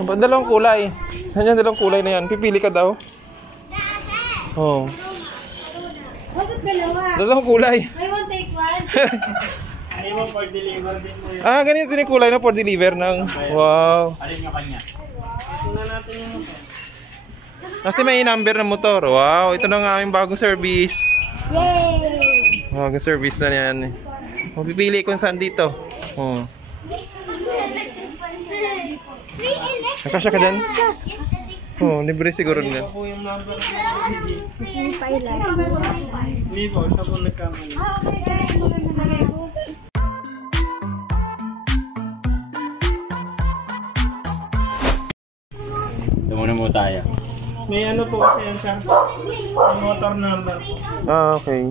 Dalawang kulay. Saan yan dalawang kulay na yan? Pipili ka daw. Oh. Bakit dalawa? Dalawang kulay. I won't take one. Ay mo for deliver din mo yun. Ah, ganito din yung kulay na for deliver ng... Wow. Alin nyo kanya? Tingnan natin yung Kasi may number ng motor. Wow, ito na ang aming bagong service. Yay! Bagong service na yan. Pipili kung saan dito. Oh. Nakasya ka dyan? Oh, libre siguro nila. po yung number ng hindi po, siya po nagkamali. Ito muna tayo. May ano po kasi yan siya. May motor number po. Ah, okay.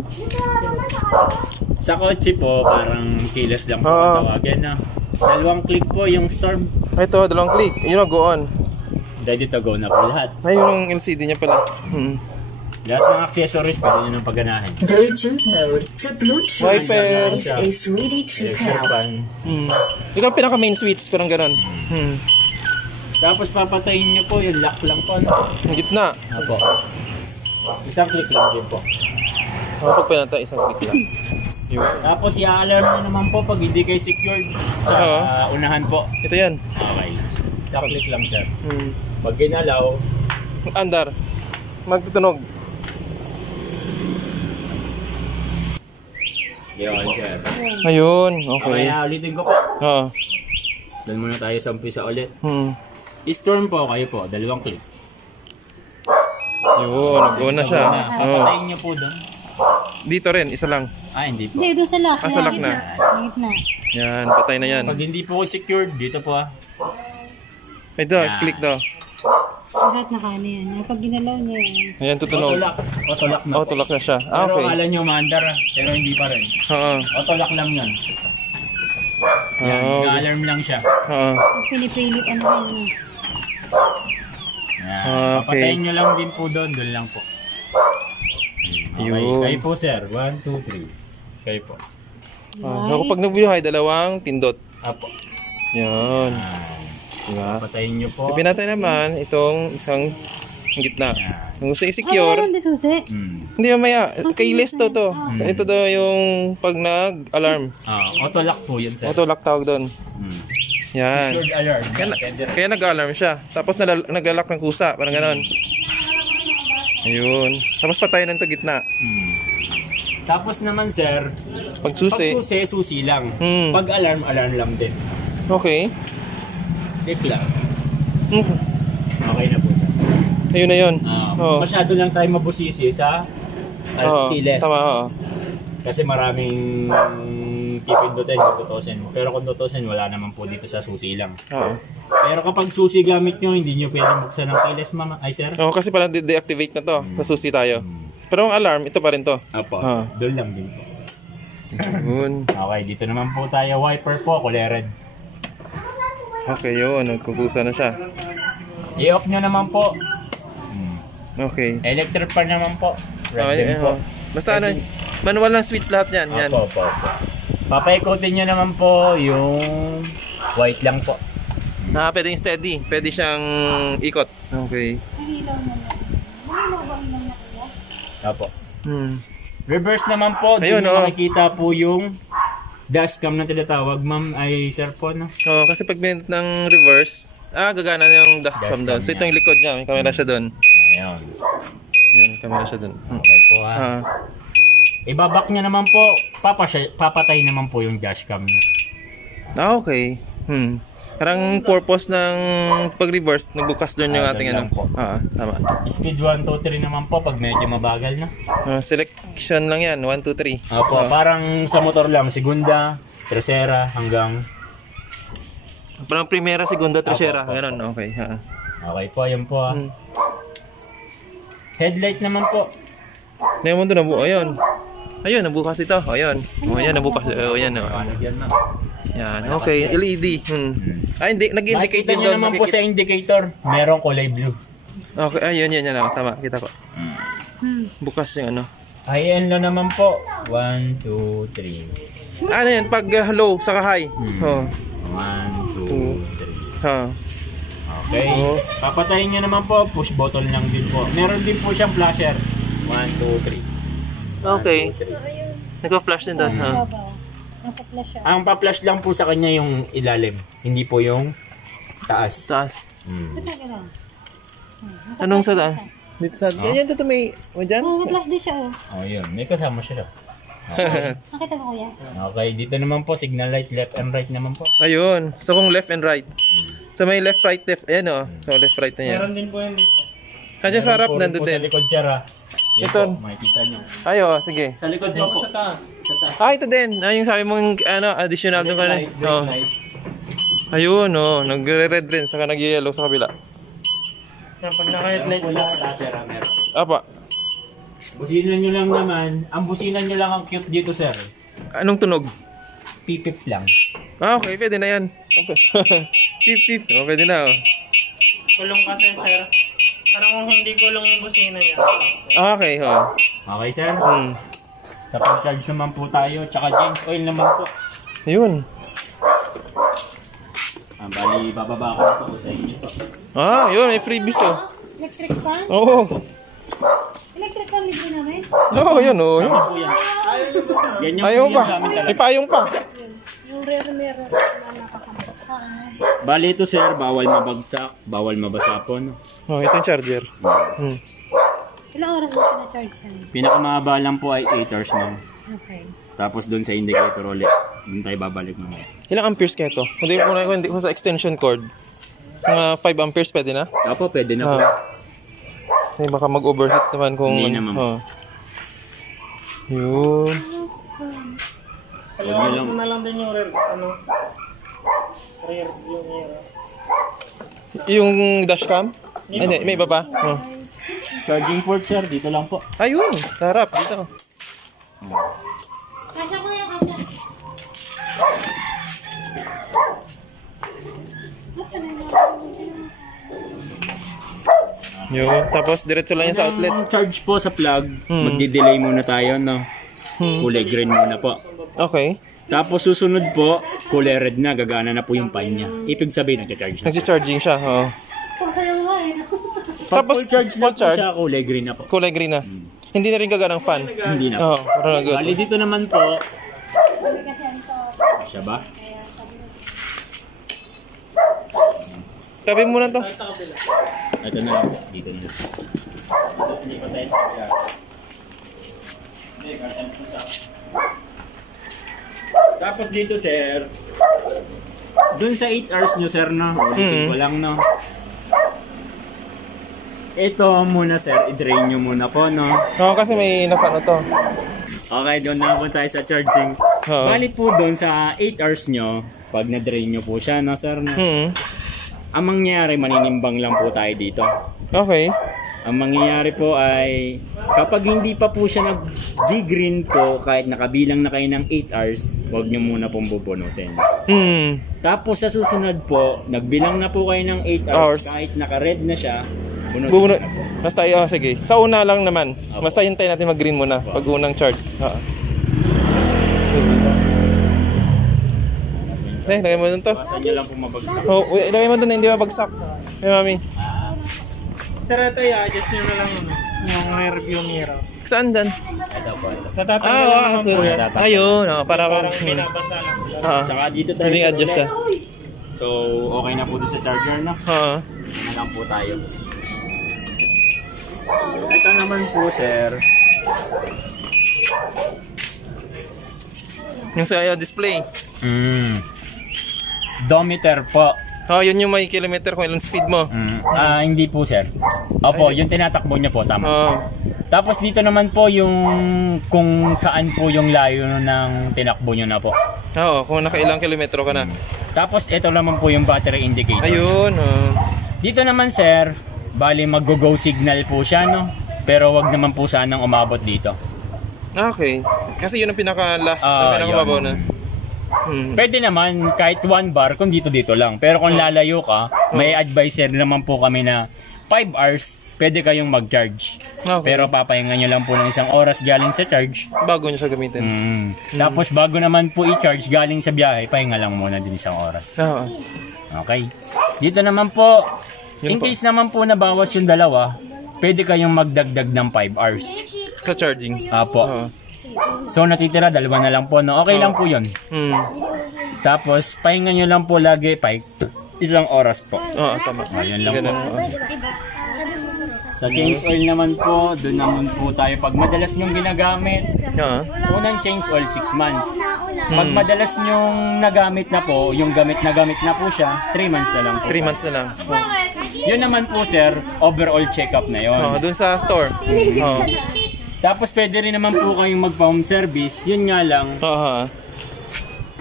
Sa kotse po, parang kilos lang po tawagin na. Dalawang click po yung storm. Ito, dalawang click. Yun, go on. Ready to go na po lahat. Ayun yung LCD niya pala. Lahat ng accessories pwede nyo nang pagganahin. Bluetooth mode to Bluetooth. Wiper. Is ready to Electric pair. fan. Ito ang pinaka main switch, parang ganun. Tapos papatayin nyo po yung lock lang po. No? Yung gitna. Apo. Isang click lang din po. Pag pinatay, isang click lang. Yun. Tapos i-alarm nyo naman po pag hindi kayo secured sa unahan po. Ito yan. Okay. Isang click lang sir. Pag ginalaw, Andar. Magtutunog. yun sir. Ayun, Okay, okay. ulitin ko po. Oo. Doon muna tayo sa umpisa ulit. Storm Po kayo po, dalawang click. Yun, nag-on na siya. Papatayin nyo po doon. Dito rin, isa lang. Hindi po. Hindi, doon sa lock. Ah, sa lock na. Gitna. Yan, patay na yan. Pag hindi po secured, dito po Ito, click daw. Lahat nakaano yan. Pag ginalaw niya yan. Ayan, tutunog. Autolock na. Autolock na siya. Ah, Pero okay. akala nyo maandar pero hindi pa rin. Oo. Autolock lang yan. Yan, nag-alarm lang siya. Oo. Pinipilit ano yan. Yan. Okay. Papatayin nyo lang din po doon lang po. Okay. Yun. Kayo po sir, 1, 2, 3. Kayo po. So, kapag nagbuhay, dalawang pindot. Apo. Yan. Diba? Papatayin nyo po. Pinatay naman itong isang gitna. Kung gusto i-secure, Hindi susi. hindi mamaya, kay list to. Ito daw yung pag nag-alarm. Autolock po yun sir. Auto-lock tawag doon. Yan. Secured alarm. Kaya nag-alarm siya. Tapos nag-lock ng kusa. Parang ganon. Ayun. Tapos patayin ng to gitna. Tapos naman sir, Pag susi. pag susi lang. Pag alarm lang din. Okay. Click lang. Okay na po. Ayun na yun. Masyado lang tayo mabusisi sa keyless. Tama, oo. Kasi maraming pipindutin kung tutusin mo. Pero kung tutusin, wala naman po dito sa susi lang. Oo. Pero kapag susi gamit nyo, hindi nyo pwede buksan ng keyless, mama. Ay, sir? Oo, kasi parang de-deactivate na to. Sa susi tayo. Pero ang alarm, ito pa rin to. Apo, Ah. doon lang din po. Yun. Okay, dito naman po tayo. Wiper po, kulay red. Okay, yun. Nagkukusa na siya. I-off nyo naman po. Okay. Electric fan naman po. Red Okay, din po. basta ano, manual lang switch lahat yan. Yan. Opo. Papaikutin nyo naman po yung white lang po. Pwedeng steady. Pwede siyang ikot. Okay. Opo. Reverse naman po. Ayun, Doon makikita po yung dashcam na tinatawag, ma'am, ay sir po, no? Oo, kasi pag binit ng reverse, gagana na yung dashcam doon. So ito yung likod niya, may camera siya doon. Ayun. Yun, may camera siya doon. Okay po ha. Ibabak niya naman po, papatay naman po yung dashcam niya. Okay. Parang purpose ng pag-reverse, nagbukas doon yung ating ano. Tama. Speed 1, 2, 3 naman po pag medyo mabagal na. Selection lang yan, 1, 2, 3. Opo, parang sa motor lang, segunda, tercera, hanggang... Parang primera, segunda, tercera. Opo. Ganun, okay. Okay po, yun po ha. Headlight naman po. Ngayon mo doon, ayun. Ayun, nabukas ito. Ayun. Ayan, nabukas. Ayan. Yan, okay. LED. Hindi, nag-indicate din Makikita nyo doon. naman po sa indicator, merong kulay blue. Okay, ayun, yan. Tama, kita ko. Bukas yung ano. High-end lang naman po. 1, 2, 3. Ano yan, pag low, saka high. 1, 2, 3. Okay. Papatayin nyo naman po, push button lang din po. Meron din po siyang flasher. 1, 2, 3. Okay. Nagka-flash din doon. Ha? Napapla siya. Ang pa-flash lang po sa kanya yung ilalim. Hindi po yung taas. Taas. Teka lang. Anong sa daan? Dito sa... Yan to may... O dyan? Oh, may flash din siya oh. Oh, yun. May kasama siya. Nakita mo kuya? Okay, dito naman po, signal light, left and right naman po. Ayun. So kung left and right. So may left, right, left. Ayan o. So left, right na yan. Meron din po yan dito. Kaya sa harap, Meron po rin nandun po sa din. likod siya, Yan Ito. po, makikita nyo. Ayo, sige. Sa likod din po. Sa taas. Sa taas. Ito din. Yung sabi mong ano, additional doon ka na. Brake light. Ayun, nagre-red rin, saka nag-yellow sa kabila. Yan, pag naka-headlight Wala, taas, sir, meron. Apa, Busina nyo lang naman. Ang busina nyo lang ang cute dito, sir. anong tunog? Pipip lang. Okay, pwede na yan. Okay. Pip, pip. Pwede na, kulong kasi, sir. Parang kung hindi kulong yung busina niya. Okay, Okay, sir? Sa pag-charge naman po tayo. Tsaka James oil naman po. Ayun. Bali, bababa ko ito sa inyo po. Yun, may freebies, Electric fan? Oo. Electric fan libre namin? Yun, Ano po yan? Yan yung Ayaw yan pa. sa amin May talaga. payong pa. Yung rare meron na nakakamakas. Bali ito, sir. Bawal mabagsak. Bawal mabasa po. No? Ito yung charger. Ilang oras na pina-charge yan? Pinakamahaba lang po ay 8 hours, ma'am. Okay. Tapos doon sa indicator ulit. Doon tayo babalik mamaya. Ilang amperes kaya ito? Hindi ko sa extension cord. Mga 5 amperes pwede na? Opo, pwede na po. Kasi baka mag-overheat naman kung... Hindi naman po. Yun. Paliwanag mo na lang din yung rear, rear, yung rear. Yung dashcam? Hindi, may baba. Charging port, sir. Dito lang po. Ayun, sa harap. Dito. Kasya kuya, kasya. Yun. Tapos diretso lang yan sa outlet. Ang charge po sa plug, magdi-delay muna tayo, no? Kulay green muna po. Okay. Tapos susunod po, kulay red na, gagana na po yung pan niya. Ibig sabihin, nag-charge na. Nagsi-charging siya. Pasaya mo eh. Tapos full charge na full po charge. siya, kulay green na po. Kulay green na. Hindi na rin gaganang fan. Hindi na po. Parang na good. Bali dito naman po. Siya ba? Tabi mo na to. Ito na lang. Dito na lang. Tapos dito, sir. Doon sa 8 hours nyo, sir, no? Ulitin ko lang, no? Ito muna, sir. I-drain nyo muna po, no? Kasi may napano to. Okay, doon na po tayo sa charging. Bali po doon sa 8 hours nyo, pag na-drain nyo po siya, no, sir, no? Ang mangyayari, maninimbang lang po tayo dito. Okay. Ang mangyayari po ay, kapag hindi pa po siya nag-degreen po, kahit nakabilang na kayo ng 8 hours, huwag nyo muna pong bubunutin. Tapos sa susunod po, nagbilang na po kayo ng 8 hours, kahit naka-red na siya, bunutin na po. Basta, sige. Sa una lang naman. Basta hintayin natin mag-green muna pag unang charge. Lagay mo dun to. Bawasan nyo lang po mabagsak. Lagay mo dun na hindi mabagsak. Hey, mami. Sir, ito i-adjust nyo na lang yung rear view mirror. Saan dyan? Ito po. Sa tatanggal naman po yan. Ayun. Para Parang binabasa lang sila. Tsaka dito tayo Pwedeng adjust siya. So, okay na po doon sa charger, no? Ano lang po tayo. Ito naman po, sir. Yung sa display. Dometer po. Yun yung may kilometer kung ilang speed mo. Hindi po, sir. Opo, yung tinatakbo niya po, tama. Tapos dito naman po yung kung saan po yung layo ng tinakbo niyo na po. Kung nakailang kilometro ka na. Tapos ito naman po yung battery indicator. Ayun. Dito naman, sir, bali mag-go signal po siya, no? Pero wag naman po sanang umabot dito. Okay. Kasi yun ang pinaka-last. Pinaka-mababaw na. Pwede naman kahit 1 bar kung dito lang. Pero kung lalayo ka, may advisory naman po kami na 5 hours, pwede kayong mag-charge. Okay. Pero papahinga nyo lang po ng 1 oras galing sa charge. Bago nyo siya gamitin. Tapos bago naman po i-charge galing sa biyahe, pahinga lang muna din 1 oras. Okay. Dito naman po, Yun In po. case naman po nabawas yung dalawa, pwede kayong magdagdag ng 5 hours. Sa charging. Apo. Oo. So natitira, dalawa na lang po. No? Okay lang po yun. Hmm. Tapos, pahinga nyo lang po lagi, 1 oras po. Oo, tama. Ayun lang Ganun. po. Sa change oil naman po, doon naman po tayo. Pag madalas nyong ginagamit, Oo. unang change oil 6 months. Pag madalas nyong nagamit na po, yung gamit na po siya, 3 months na lang po. 3 months na lang. Yun naman po sir, overall check-up na yun. Oo, dun sa store. Oo. Tapos pwede rin naman po kayong mag-home service. Yun nga lang, Oo.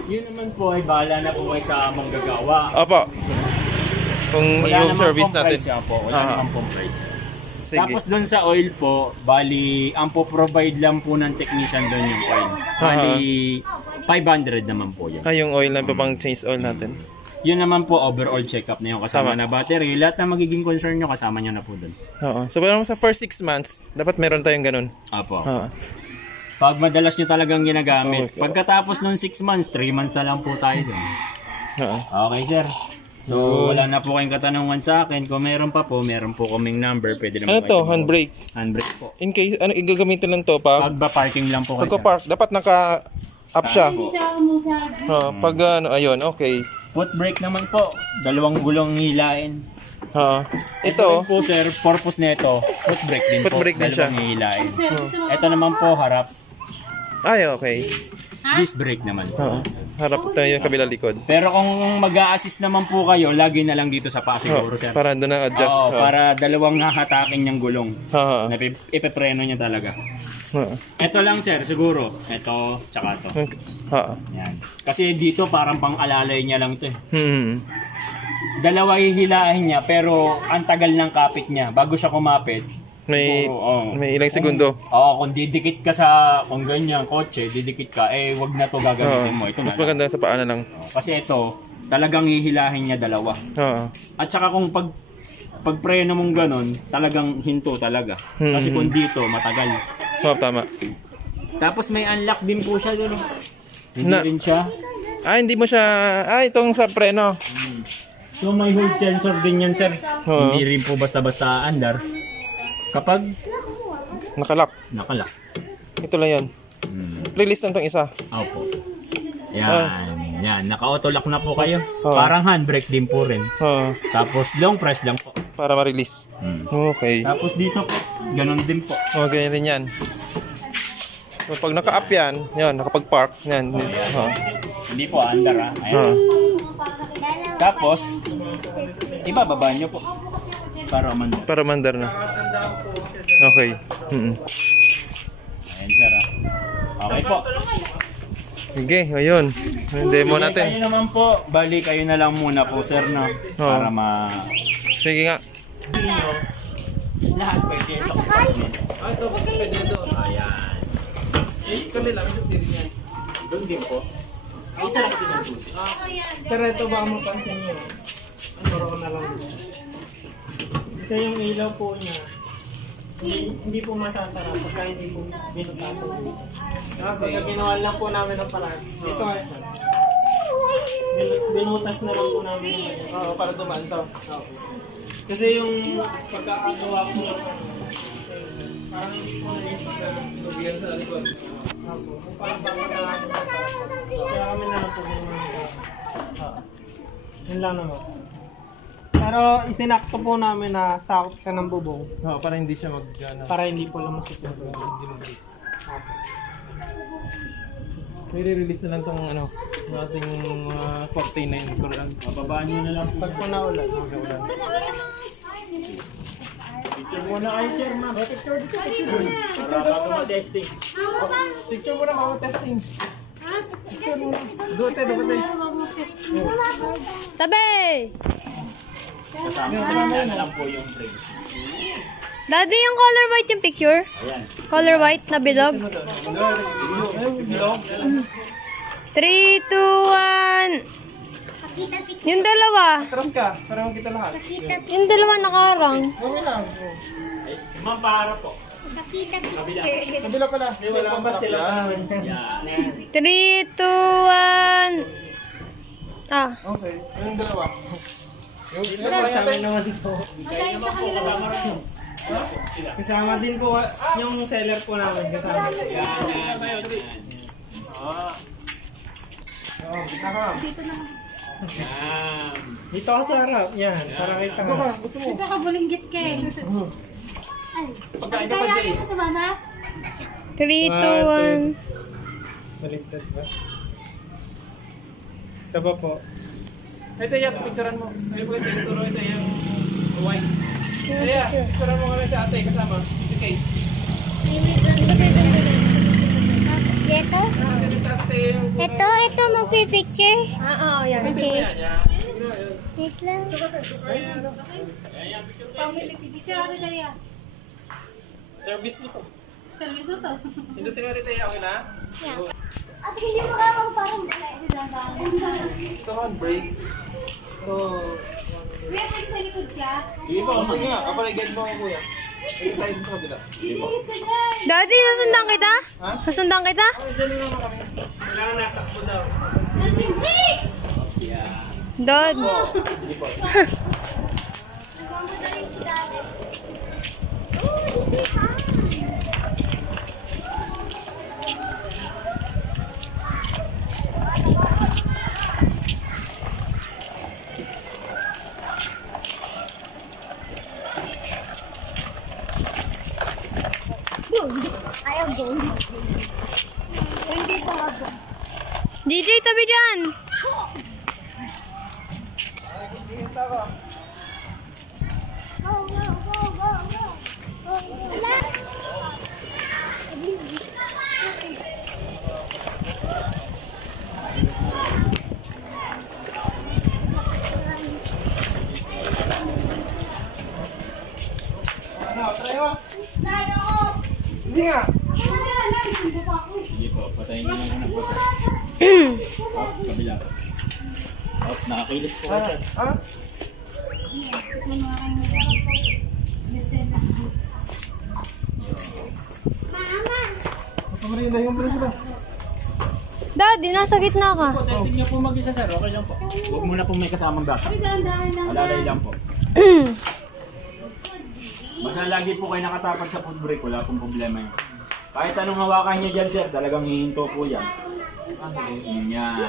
yun naman po ay bahala na po kayo sa manggagawa. Opo. Kung Wala yung naman service pong natin. price yan po. Wala Ah. naman pong price. Sige. Tapos doon sa oil po, bali, ang po-provide lang po ng technician doon yung oil. Bali, 500 naman po yun. Yung oil na pang change oil natin. Yun naman po, overall check-up na yun. Kasama Tama. na battery. Lahat na magiging concern nyo, kasama nyo na po doon. Oo. So, parang sa first 6 months, dapat meron tayong ganun. Apo. Oo. Pag madalas nyo talagang ginagamit, Okay. pagkatapos ng 6 months, 3 months na lang po tayo doon. Oo. Okay, sir. So, wala na po kayong katanungan sa akin. Kung meron pa po, meron po kaming number. Pwede Ano naman to? Handbrake. Handbrake po. In case, ano, igagamitin lang to pa? Pagba-parking lang po kayo, sir. Pagka-park, dapat naka-up siya. Po. Pag ano, ayun, okay. Foot brake naman po. 2 gulong hilain. Ito, Ito po, sir, purpose nito, foot brake din Foot po. brake din siya. 2 hilain. Ito naman po, harap. ay, okay. Disc brake naman po. Oo. Harap tayo yung kabila likod. Pero kung mag-a-assist naman po kayo, lagi na lang dito sa pa siguro, sir. Para doon na adjust. Oo, para 2 hahatakin niyang gulong. Oo. Na ipepreno niya talaga. Oo. Ito lang, sir, siguro. Ito, tsaka ito. Oo. Yan. Kasi dito parang pang-alalay niya lang ito eh. 2 hihilahin niya, pero ang tagal ng kapit niya. Bago siya kumapit, May, siguro, may ilang segundo. kung didikit ka sa, kung ganyan, kotse, didikit ka, wag na to gagamitin mo. Ito Mas na lang. maganda sa paana lang. Kasi ito, talagang hihilahin niya 2. Oo. At saka kung pagpreno mong ganun, talagang hinto talaga. Kasi kung dito, matagal. Oo, tama. Tapos may unlock din po siya doon. Hindi Na- rin siya. Hindi mo siya, itong sa preno. So may hold sensor din yan, sir. Oo. Hindi rin po basta-basta andar. Kapag Nakalock. nakalock. Ito lang yan. Release lang tong isa. Opo. Yan. Yan. Naka-auto lock na po kayo. Oo. Parang handbrake din po rin. Oo. Tapos long press lang po. Para ma-release. Okay. Tapos dito po, ganun din po. Okay rin yan. So, pag naka-up yan, nakapag-park, yan. Hindi po, andar Ayan. Tapos, ibababa nyo po. Para umandar. Para mandar na. Okay. Ayan, sir. Okay po. Sige, ayun. Yung demo natin. Kayo naman po, bali kayo na lang muna po, sir, no? Para Sige nga. lahat pwede sa compartment. Ito, pwede ito. Ayan. Kami lang, ito siri niya. Doon din po. Isa lang din ang buti. Pero ito baka mapansin nyo. Ang ko na lang. Ito yung ilaw po niya. Hindi po masasara pagka hindi po binutaso. Pagka ginawa lang po namin ng paraan. Ito ay binutas na lang po namin. Oo, para dumaan to. Kasi yung pagkakagawa ko lang parang hindi po nalipag na lubigan sa likod. Parang baka na kaya kami na lang po yun lang naman. Pero isinakto po namin na sakot siya ng bubong Para hindi siya para hindi po lumusot yung bubong. May release na lang itong ating 49 Korean. Babaan nyo na lang po. Pag po naulan. Picture muna kayo, sir, ma'am. Picture dito. Para bago mag-testing. Picture mo na mga testing. Picture mo na. Dote. Tabi! Kasama na lang po yung frame. Daddy, yung color white yung picture? Ayan. Color white na bilog? 3, 2, 1. Yung dalawa. Atras ka, para makita lahat. Yung dalawa nakarang. Gawin lang. Ma'am, para po. Kabila pala. Wala ba sila? Yan. 3, 2, 1. Okay, yung dalawa. Kasama din po yung seller po namin. Kasama. Dito ka sa harap. Yan. Para kita ka. Ito ka bulinggit ka eh. Kaya ito sa mama? 3, 2, 1. Baligtad ba? Isa pa po. Ito yung picturean mo. Ay po ito yung white. Kaya, picturean mo kami sa ate kasama. Okay. Ito? Ito magpipicture. Oo, yan. Okay. Wait lang. Picture natin tayo. Service mo to. Service mo to. Hindutin mo dito okay na? At hindi mo kaya parang Ito handbrake. So, Kuya, pwede sa likod ka? hindi pa kasi nga. Kapag guide mo ako kuya. Pwede tayo dito sa kabila. Daddy, sasundan kita? Ha? Sasundan kita? Ay, dyan naman kami. Kailangan natakbo daw. Dad. Hindi po. Ayaw gold. Hindi pa ako. DJ, tabi dyan! Go, go, go, go, go! Wala! Hindi nga. Sige po, patayin nyo lang ng pata. Up, kabila. Up, nakakilis po kayo, sir. Ha? Pamarinda yung pala sila. Daddy, nasa gitna ka. Po, testing nyo po mag-isa, sir. Okay lang po. Huwag muna po may kasamang bata. Alalay lang po. Basta lagi po kayo nakatapat sa food break, wala pong problema yun. Kahit anong hawakan niya dyan, sir, talagang hihinto po yan. Yan.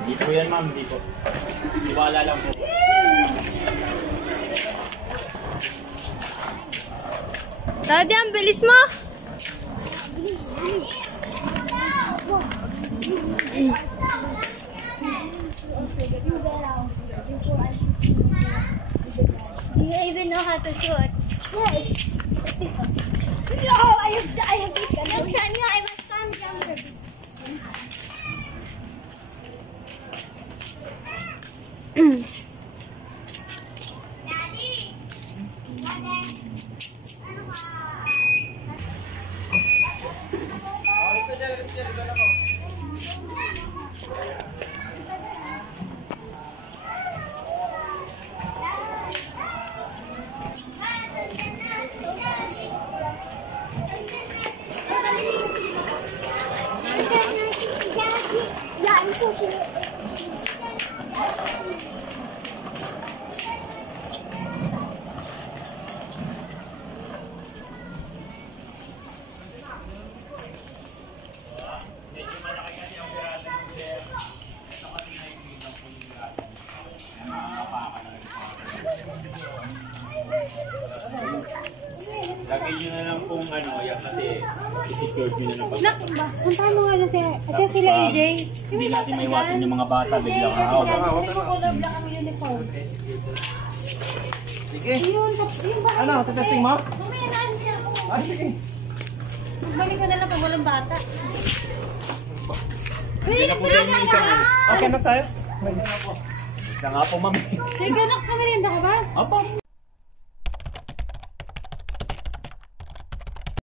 Hindi po yan, ma'am. Hindi po. Iwala lang po. Daddy, ang bilis mo! Do you even know how to shoot? Yes. No, I have Look, Sanya, I must come jump. Daddy. Lagay nyo na lang pong ano, yan kasi i-secure nyo na lang pag Puntahan mo nga na sila AJ. hindi natin maiwasan yung mga bata biglang hawak. Color black ang uniform. Sige. Yun, ba? Ano, testing mo? Mamaya na siya ako. Ah, sige. Magbalik ko na lang pag walang bata. Hindi na po sa inyo isang Okay na tayo? Basta nga po, ma'am. Sige, anak, kamarinda ka ba? Apa?